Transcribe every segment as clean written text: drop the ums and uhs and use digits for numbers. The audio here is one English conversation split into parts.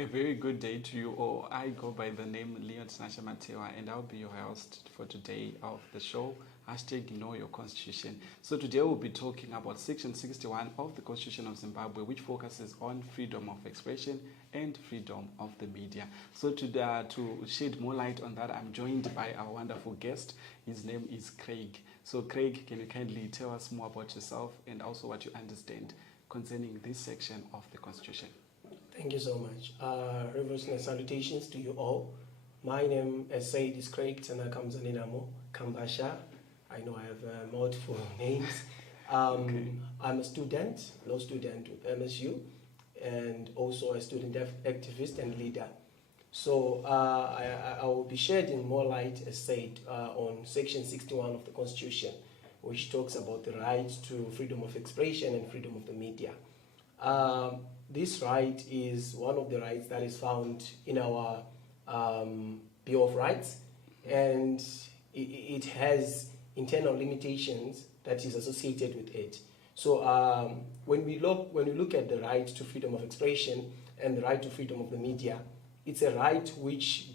A very good day to you all. I go by the name Leon Snasha Matewa, and I'll be your host for today of the show, hashtag Know Your Constitution. So today we'll be talking about Section 61 of the Constitution of Zimbabwe, which focuses on freedom of expression and freedom of the media. So to shed more light on that, I'm joined by our wonderful guest. His name is Craig. So Craig, can you kindly tell us more about yourself and also what you understand concerning this section of the Constitution? Thank you so much. Reverence and salutations to you all. My name, as said, is Craig Tanakamzaninamo Kambasha. I know I have multiple names. Okay. I'm a student, law student with MSU, and also a student activist and leader. So I will be shedding more light, as said, on Section 61 of the Constitution, which talks about the right to freedom of expression and freedom of the media. This right is one of the rights that is found in our Bill of Rights, and it has internal limitations that is associated with it. So when we look at the right to freedom of expression and the right to freedom of the media, it's a right which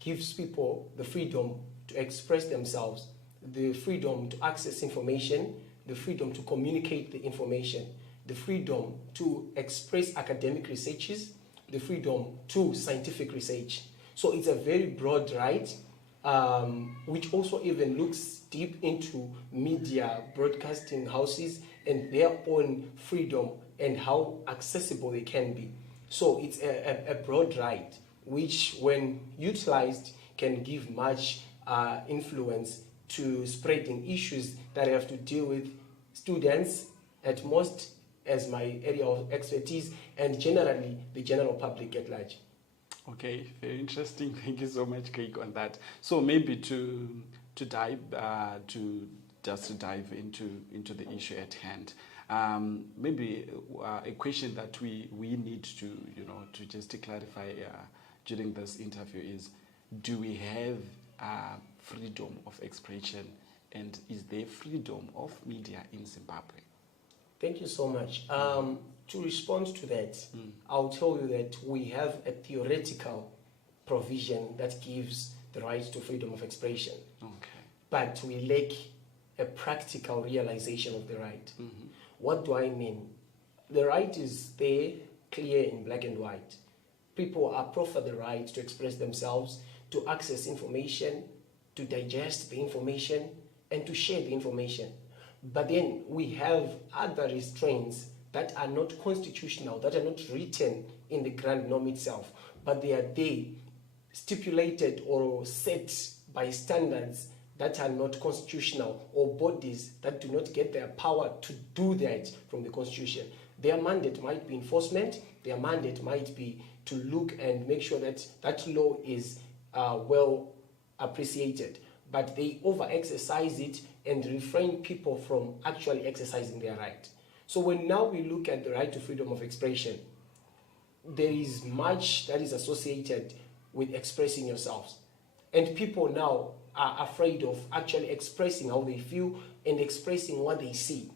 gives people the freedom to express themselves, the freedom to access information, the freedom to communicate the information, the freedom to express academic researches, the freedom to scientific research. So it's a very broad right, which also even looks deep into media broadcasting houses and their own freedom and how accessible they can be. So it's a broad right, which when utilized can give much influence to spreading issues that have to deal with students at most, as my area of expertise, and generally the general public at large. Okay, very interesting. Thank you so much, Craig, on that. So maybe to dive into the issue at hand. Maybe a question that we need to just clarify during this interview is: do we have freedom of expression, and is there freedom of media in Zimbabwe? Thank you so much. To respond to that, I'll tell you that we have a theoretical provision that gives the right to freedom of expression. Okay. But we lack a practical realization of the right. Mm-hmm. What do I mean? The right is there, clear in black and white. People are proffered the right to express themselves, to access information, to digest the information, and to share the information. But then we have other restraints that are not constitutional, that are not written in the grand norm itself, but they are there, stipulated or set by standards that are not constitutional, or bodies that do not get their power to do that from the Constitution. Their mandate might be enforcement, their mandate might be to look and make sure that that law is well appreciated, but they over-exercise it and refrain people from actually exercising their right. So when now we look at the right to freedom of expression, there is much that is associated with expressing yourselves. And people now are afraid of actually expressing how they feel and expressing what they see,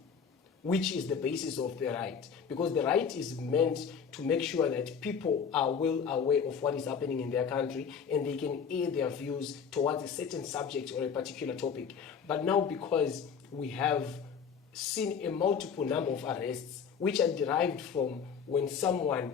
which is the basis of the right. Because the right is meant to make sure that people are well aware of what is happening in their country and they can air their views towards a certain subject or a particular topic. But now, because we have seen a multiple number of arrests which are derived from when someone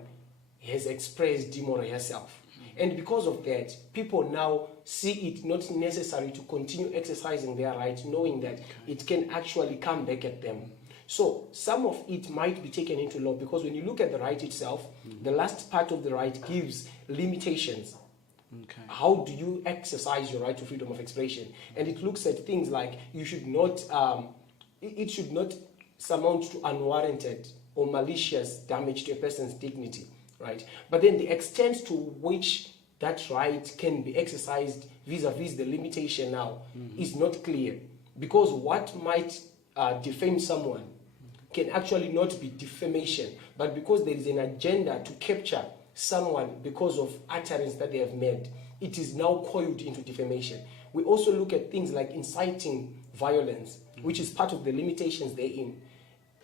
has expressed him or herself. And because of that, people now see it not necessary to continue exercising their right, knowing that it can actually come back at them. So some of it might be taken into law, because when you look at the right itself, the last part of the right gives limitations. Okay. How do you exercise your right to freedom of expression? And it looks at things like you should not, it should not surmount to unwarranted or malicious damage to a person's dignity, right? But then the extent to which that right can be exercised vis-a-vis the limitation now is not clear, because what might defame someone can actually not be defamation, but because there is an agenda to capture someone because of utterance that they have made, it is now coiled into defamation. We also look at things like inciting violence, which is part of the limitations therein.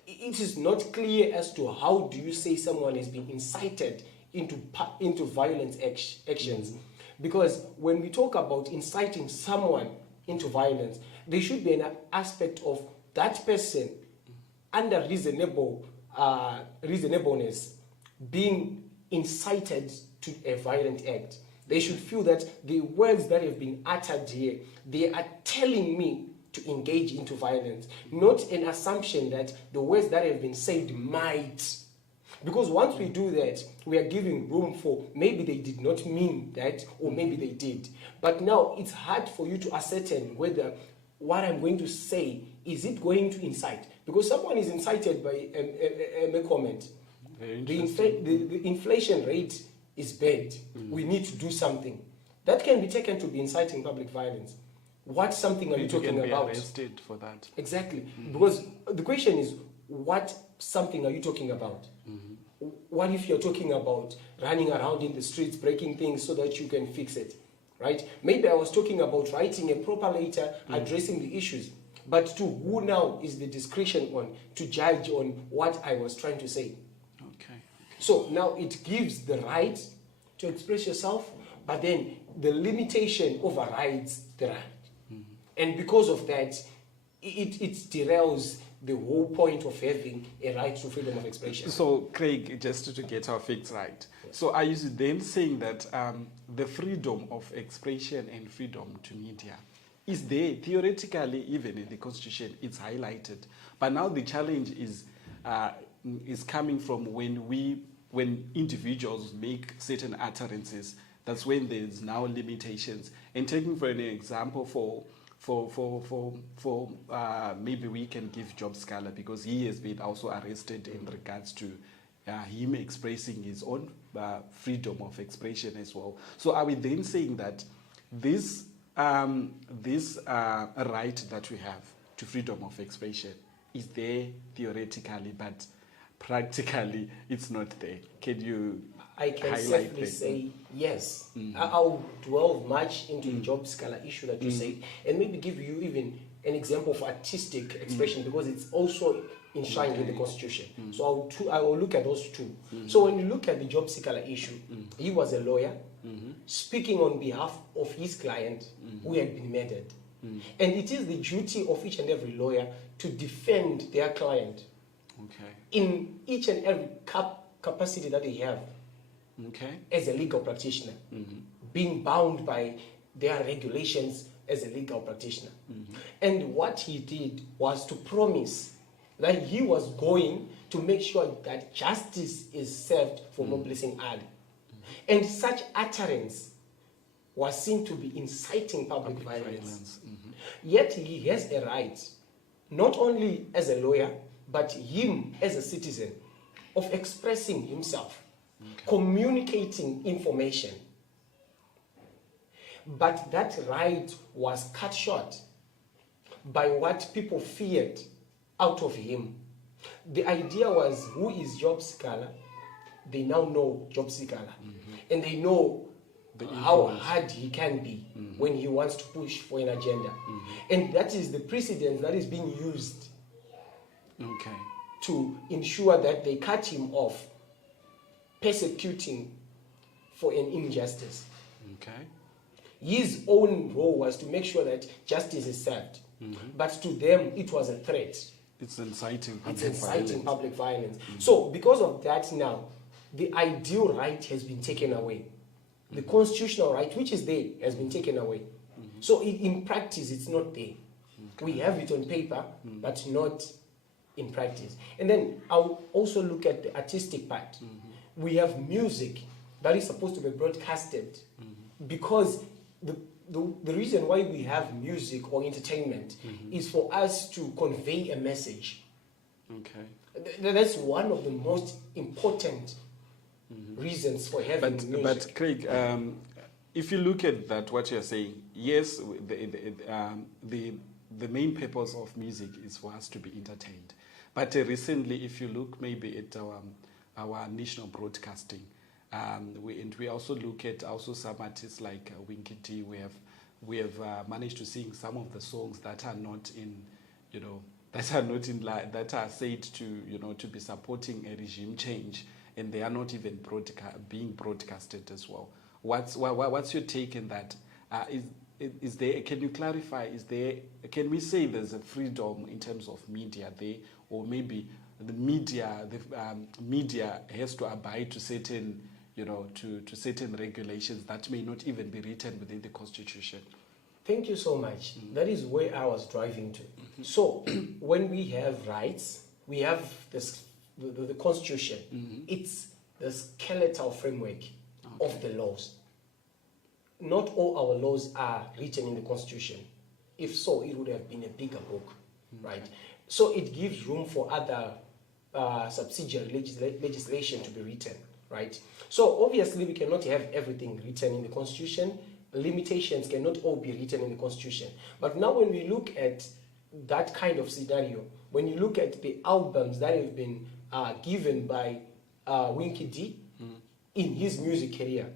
It is not clear as to how do you say someone has been incited into violent actions. Because when we talk about inciting someone into violence, there should be an aspect of that person under reasonableness being incited to a violent act. They should feel that the words that have been uttered here, they are telling me to engage into violence, not an assumption that the words that have been said might. Because once we do that, we are giving room for maybe they did not mean that, or maybe they did. But now it's hard for you to ascertain whether what I'm going to say, is it going to incite? Because someone is incited by a comment. The inflation rate is bad. We need to do something. That can be taken to be inciting public violence. What something are you talking about? You can be arrested for that. Exactly. Because the question is, what something are you talking about? What if you're talking about running around in the streets, breaking things so that you can fix it? Right? Maybe I was talking about writing a proper letter, addressing the issues. But to who now is the discretion on to judge on what I was trying to say? Okay. So now it gives the right to express yourself, but then the limitation overrides the right. And because of that, it derails the whole point of having a right to freedom of expression. So, Craig, just to get our facts right. So are you then saying that the freedom of expression and freedom to media is there theoretically, even in the Constitution, it's highlighted. But now the challenge is coming from when individuals make certain utterances. That's when there's now limitations. And taking for an example for maybe we can give Job Scholar, because he has been also arrested in regards to him expressing his own freedom of expression as well. So are we then saying that this right that we have to freedom of expression is there theoretically, but practically it's not there? Can you I can safely say yes. I'll dwell much into the Job Scholar issue that you say, and maybe give you even an example of artistic expression, because it's also enshrined in the Constitution. So I will look at those two. So when you look at the Job Scholar issue, he was a lawyer speaking on behalf of his client who had been murdered. And it is the duty of each and every lawyer to defend their client in each and every capacity that they have. As a legal practitioner, being bound by their regulations as a legal practitioner. And what he did was to promise that he was going to make sure that justice is served for Moblessing Ali. And such utterance was seen to be inciting public violence. Yet he has a right, not only as a lawyer, but him as a citizen, of expressing himself, communicating information. But that right was cut short by what people feared out of him. The idea was, who is Job Scholar? They now know Job Scholar. And they know how hard he can be when he wants to push for an agenda. And that is the precedent that is being used to ensure that they cut him off persecuting for an injustice. His own role was to make sure that justice is served. But to them, it was a threat. It's inciting public violence. So because of that now, the ideal right has been taken away. The constitutional right, which is there, has been taken away. So in practice, it's not there. We have it on paper, but not in practice. And then I'll also look at the artistic part. We have music that is supposed to be broadcasted because the reason why we have music or entertainment is for us to convey a message. That's one of the most important reasons for having music. But Craig, if you look at that, what you're saying, yes, the main purpose of music is for us to be entertained. But recently, if you look maybe at our national broadcasting, we also look at some artists like Winky T. We have managed to sing some of the songs that are not in, that are said to, to be supporting a regime change. and they are not even being broadcasted as well. What's your take in that? Is there? Can you clarify? Can we say there's a freedom in terms of media there, or maybe the media has to abide to certain, to certain regulations that may not even be written within the Constitution? Thank you so much. That is where I was driving to. So when we have rights, we have the Constitution. It's the skeletal framework of the laws. Not all our laws are written in the Constitution. If so, it would have been a bigger book, right? So it gives room for other subsidiary legislation to be written, right? So obviously we cannot have everything written in the Constitution. Limitations cannot all be written in the Constitution. But now when we look at that kind of scenario, when you look at the albums that have been given by Winky D in his music career,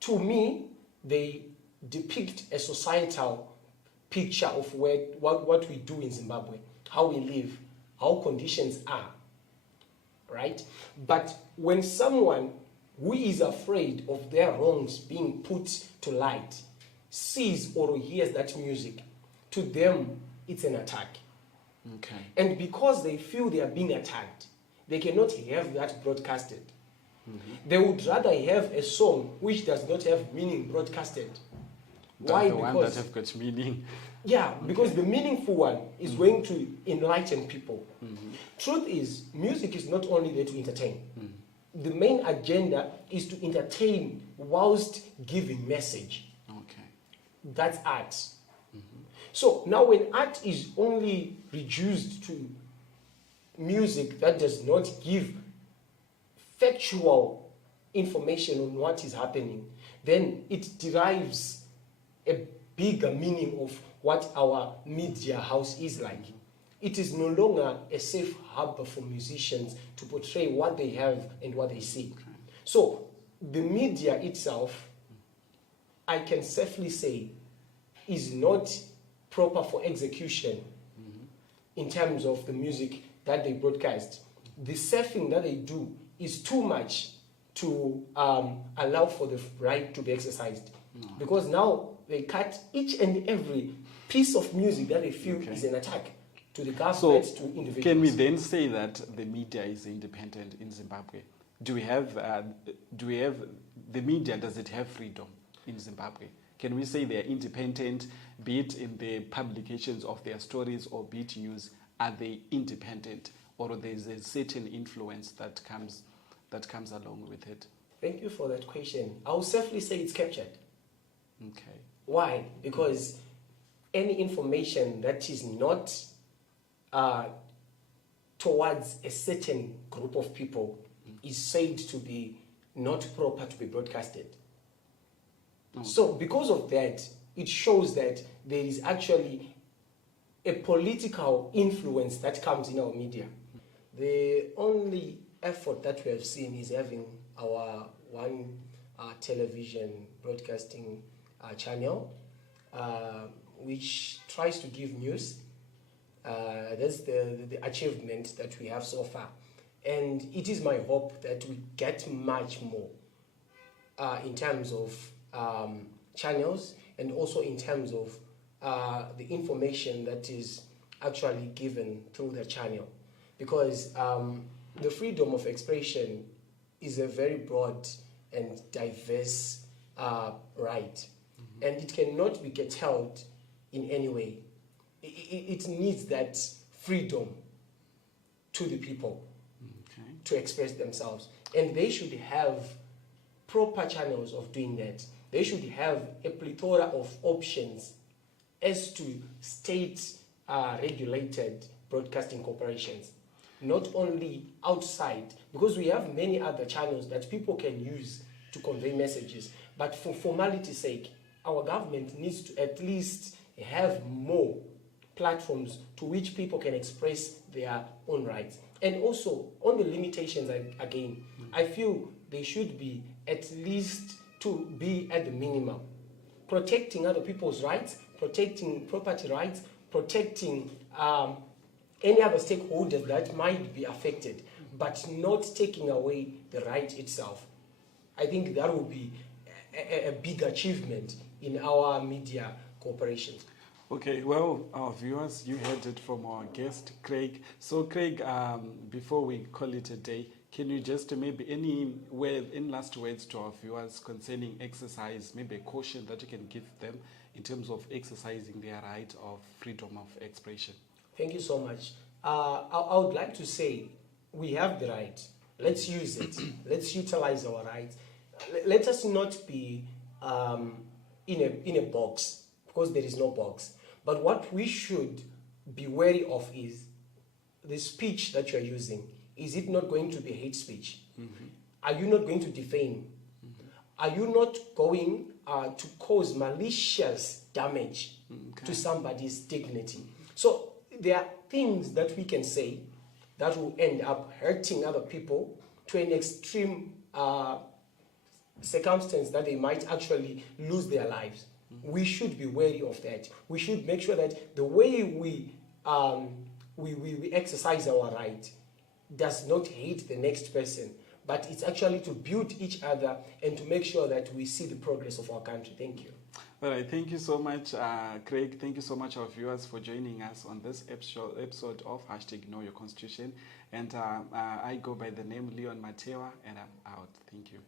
to me, they depict a societal picture of what we do in Zimbabwe, how we live, how conditions are, right? But when someone who is afraid of their wrongs being put to light sees or hears that music, to them, it's an attack. Okay. And because they feel they are being attacked, they cannot have that broadcasted. They would rather have a song which does not have meaning broadcasted. Why? The one that have got meaning. Yeah, because the meaningful one is going to enlighten people. Truth is, music is not only there to entertain. The main agenda is to entertain whilst giving message. Okay. That's art. So now when art is only reduced to music that does not give factual information on what is happening, then it derives a bigger meaning of what our media house is like. It is no longer a safe harbor for musicians to portray what they have and what they see. Okay. So the media itself, I can safely say, is not proper for execution in terms of the music that they broadcast. The surfing that they do is too much to allow for the right to be exercised. Because now they cut each and every piece of music that they feel is an attack to the government, to individuals. Can we then say that the media is independent in Zimbabwe? Do we have the media? Does it have freedom in Zimbabwe? Can we say they are independent, be it in the publications of their stories or be it news? Are they independent, or there is a certain influence that comes along with it? Thank you for that question. I will safely say it's captured. Okay. Why? Because any information that is not towards a certain group of people is said to be not proper to be broadcasted. So because of that, it shows that there is actually a political influence that comes in our media. The only effort that we have seen is having our one television broadcasting channel, which tries to give news. That's the achievement that we have so far. And it is my hope that we get much more in terms of channels and also in terms of the information that is actually given through the channel. Because the freedom of expression is a very broad and diverse right. And it cannot be curtailed in any way. It needs that freedom to the people to express themselves. And they should have proper channels of doing that. They should have a plethora of options as to state-regulated broadcasting corporations. Not only outside, because we have many other channels that people can use to convey messages. But for formality's sake, our government needs to at least have more platforms to which people can express their own rights. And also, on the limitations, again, I feel they should be at least to be at the minimum. Protecting other people's rights, protecting property rights, protecting any other stakeholders that might be affected. but not taking away the right itself. I think that will be a big achievement in our media cooperation. Okay, well, our viewers, you heard it from our guest, Craig. So, Craig, before we call it a day, can you just maybe any last words to our viewers concerning exercise, maybe a caution that you can give them in terms of exercising their right of freedom of expression? Thank you so much. I would like to say we have the right. Let's use it. Let's utilize our right. Let us not be in a box, because there is no box. But what we should be wary of is the speech that you're using. Is it not going to be hate speech? Mm-hmm. Are you not going to defame? Mm-hmm. Are you not going to cause malicious damage to somebody's dignity? So there are things that we can say that will end up hurting other people to an extreme circumstance that they might actually lose their lives. Mm-hmm. We should be wary of that. We should make sure that the way we exercise our right does not hate the next person, but it's actually to build each other and to make sure that we see the progress of our country. Thank you. All right, thank you so much, Craig. Thank you so much, our viewers, for joining us on this episode of #Know Your Constitution. And I go by the name Leon Matewa, and I'm out. Thank you.